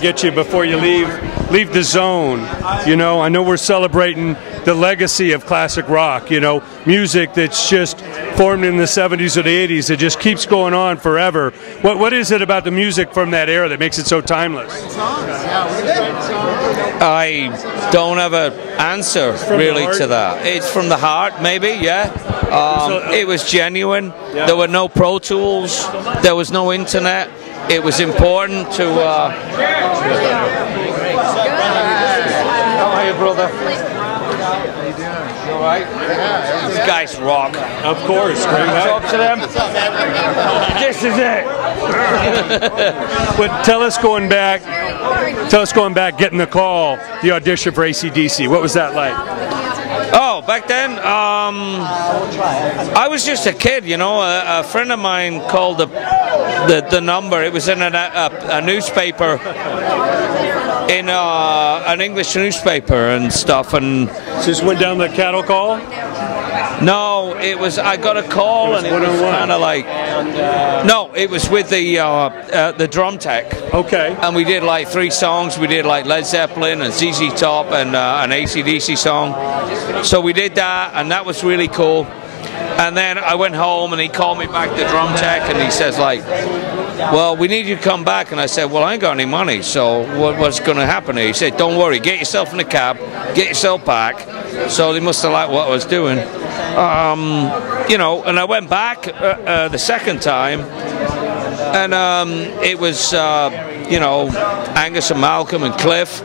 Get you before you leave the zone. You know, I know we're celebrating the legacy of classic rock, you know, music that's just formed in the 70s or the 80s. It just keeps going on forever. What is it about the music from that era that makes it so timeless? I don't have an answer really to that. It's from the heart, maybe, yeah. It was genuine. Yeah. There were no Pro Tools. There was no internet. It was important to... How are you, brother? How you doing? You all right? Yeah. These guys rock. Of course. Talk to them. This is it. But tell us going back, getting the call, the audition for AC/DC. What was that like? Oh, back then, I was just a kid, you know. A friend of mine called the number. It was in a newspaper, in an English newspaper and stuff. And so just went down the cattle call? No, it was. I got a call and it was kind of like. No, it was with the drum tech. Okay. And we did like 3 songs. We did like Led Zeppelin and ZZ Top and an AC/DC song. So we did that, and that was really cool. And then I went home, and he called me back, the drum tech, and he says like, well, we need you to come back. And I said, well, I ain't got any money, so what's going to happen here? He said, don't worry, get yourself in a cab, get yourself back. So they must have liked what I was doing. You know, and I went back the second time, and it was, you know, Angus and Malcolm and Cliff.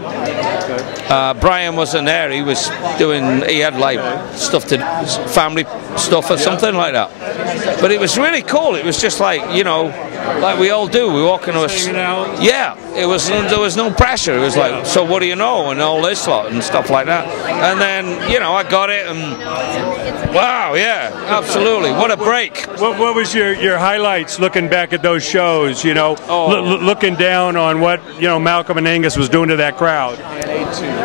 Brian wasn't there. He was doing, he had like stuff to, family stuff or something like that. But it was really cool. It was just like, you know, like we all do. We walk into a, yeah, it was, there was no pressure. It was like, so what do you know? And all this lot and stuff like that. And then, you know, I got it and wow, yeah, absolutely. What a break. What was your highlights looking back at those shows, you know, looking down on what, you know, Malcolm and Angus was doing to that crowd?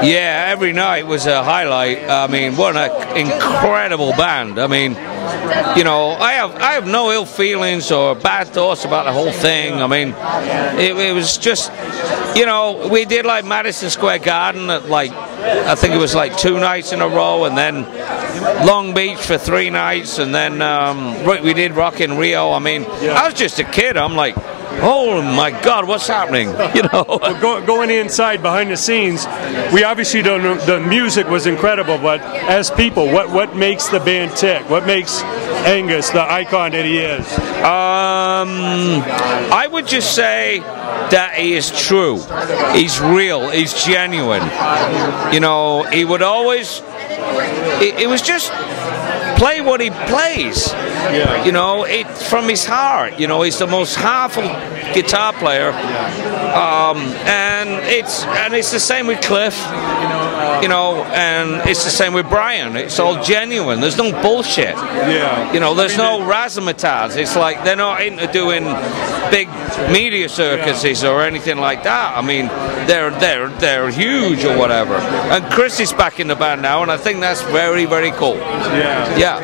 Yeah, every night was a highlight. I mean, what an incredible band. I mean, you know, I have no ill feelings or bad thoughts about the whole thing. I mean, it was just, you know, we did like Madison Square Garden at like, I think it was like 2 nights in a row, and then Long Beach for 3 nights, and then we did Rock in Rio. I mean, I was just a kid. I'm like, oh my God, what's happening? You know. Well, going inside behind the scenes, we obviously don't know, the music was incredible, but as people, what makes the band tick? What makes Angus the icon that he is? I would just say that he is true. He's real. He's genuine. You know, he would always. It was just play what he plays. Yeah. You know, from his heart. You know, he's the most heartful guitar player, and it's the same with Cliff. You know, and it's the same with Brian. It's all genuine. There's no bullshit. Yeah. You know, there's no razzmatazz. It's like they're not into doing big media circuses or anything like that. I mean, they're huge or whatever. And Chris is back in the band now, and I think that's very, very cool. Yeah. Yeah.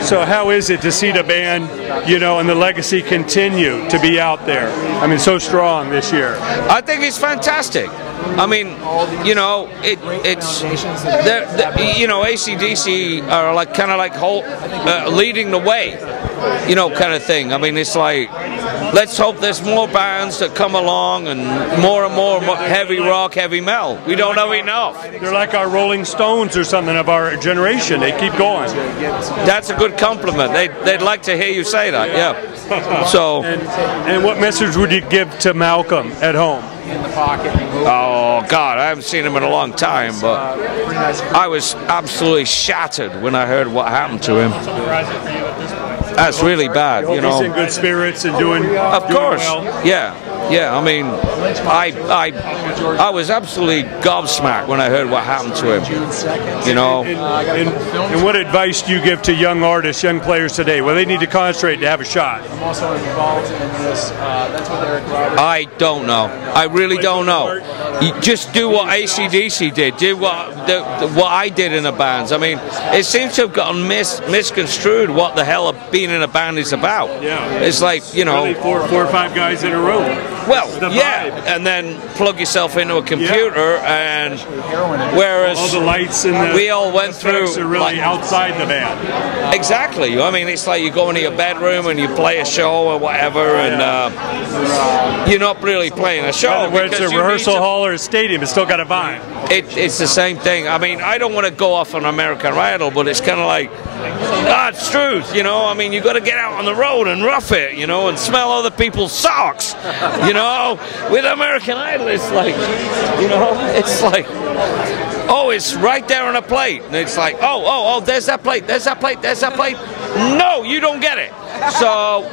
So how is it to see the band, you know, and the legacy continue to be out there? I mean, so strong this year. I think it's fantastic. I mean, you know, it's you know, AC/DC are like kind of like leading the way, you know, kind of thing. I mean, it's like, let's hope there's more bands that come along and more heavy rock, heavy metal. We don't know enough. They're like our Rolling Stones or something of our generation. They keep going. That's a good compliment. They'd like to hear you say that. Yeah. So. And what message would you give to Malcolm at home? In the pocket. Oh God, I haven't seen him in a long time, but I was absolutely shattered when I heard what happened to him. That's really bad, you know. He's in good spirits and doing course, well. Yeah. I mean, I was absolutely gobsmacked when I heard what happened to him. You know. And what advice do you give to young artists, young players today? Well, they need to concentrate to have a shot. I'm also involved in this. That's what Eric Roberts. I don't know. I really don't know. You just do what AC/DC did. Do what I did in the bands. I mean, it seems to have gotten misconstrued what the hell being in a band is about. Yeah. It's like, you know, really four or five guys in a room. Well, the yeah, vibe. and then plug yourself into a computer, and whereas All the lights and the we all went effects through are really like, outside the band. exactly. I mean, it's like you go into your bedroom and you play a show or whatever, and you're not really playing a show. Whether it's a because you rehearsal need to- hall or a stadium, it's still got a vibe. It's the same thing. I mean, I don't want to go off on American Idol, but it's kind of like, it's truth, you know. I mean, you got to get out on the road and rough it, you know, and smell other people's socks, you know. With American Idol, it's like, you know, it's like, oh, it's right there on a plate, and it's like, oh, there's that plate, there's that plate, there's that plate. No, you don't get it. So,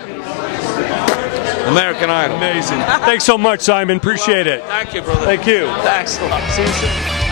American Idol. Amazing. Thanks so much, Simon. Appreciate it. Thank you, brother. Thank you. Thanks a lot. See you soon.